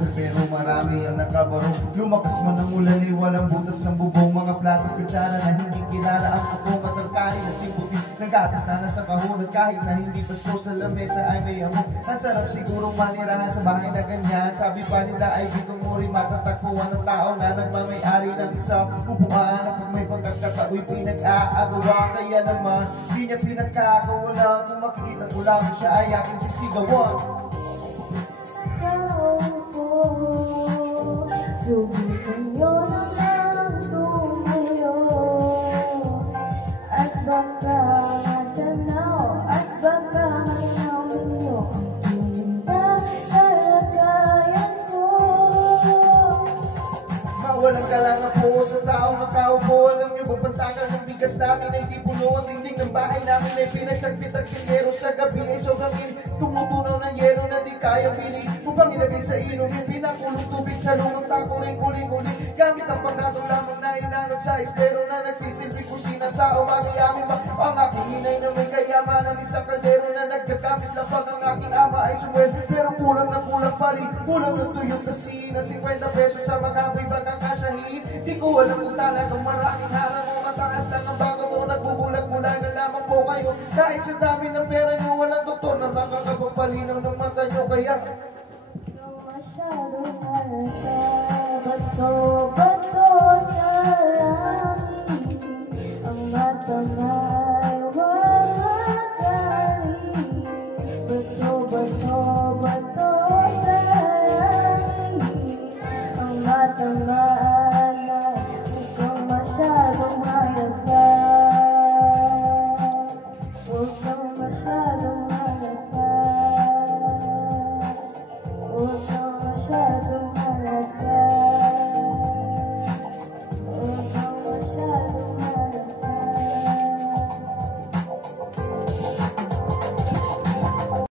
nagdadasal pero marami ang nakabaro. Lumakas man ang ulan ay walang butas ng bubong. Mga plato kutsara na hindi kilala ang pupong at ang kain na simputin. Nagatas na nasa kahon at kahit na hindi pasko sa lamesa ay may among. Ang sarap sigurong manirahan sa bahay na ganyan. Sabi pa nila ay dito mo rin matatakbuhan ng tao na nagmamayari ng isang upuan. Na pag may pagkakatao'y pinag-aagawa. Kaya naman di niya pinagkakawalan. Kung makikita ko lang siya ay aking sisigawan. Subukan nyo naman tumayo at baka matanaw at baka manaw ninyo hinta kalagayan ko. Mawalang kalangan po sa taong nakaupo. Alam nyo bang pantagal ng bigas namin ay di puno. Ang dingding ng bahay namin ay pinagtagpit-tagpit. Pero sa gabi ay sobrang init. Tumutunaw ng yero na di kayang bili. Upang ilagay sa inumin, pinakulong tubig sa lunod. Tako rin kuling-kuling gamit ang panggatong lamang na inanod sa estero na nagsisilbi kusina sa umami amin ba? Ang aking hinay na may kayamanan, isang kaldero na nagkagamit lang pag ang aking ama ay sumwel. Pero kulang na kulang pa rin, kulang na tuyong kasi ng 50 pesos sa magaboy pagkakasyahin. Di ko alam kung talagang maraming harang o mataas lang ang bago mo. Nagbubulag-bulag na lamang po kayo. Kahit sa dami ng pera nyo, walang doktor na makakapagpalinaw ng mata nyo. Kaya masyadong halata, bato-bato sa langit, ang mata may walang galing. Bato-bato, bato sa langit, ang mata maana, huwag kang masyadong halata, huwag kang masyadong halata. Oh, no, shadow.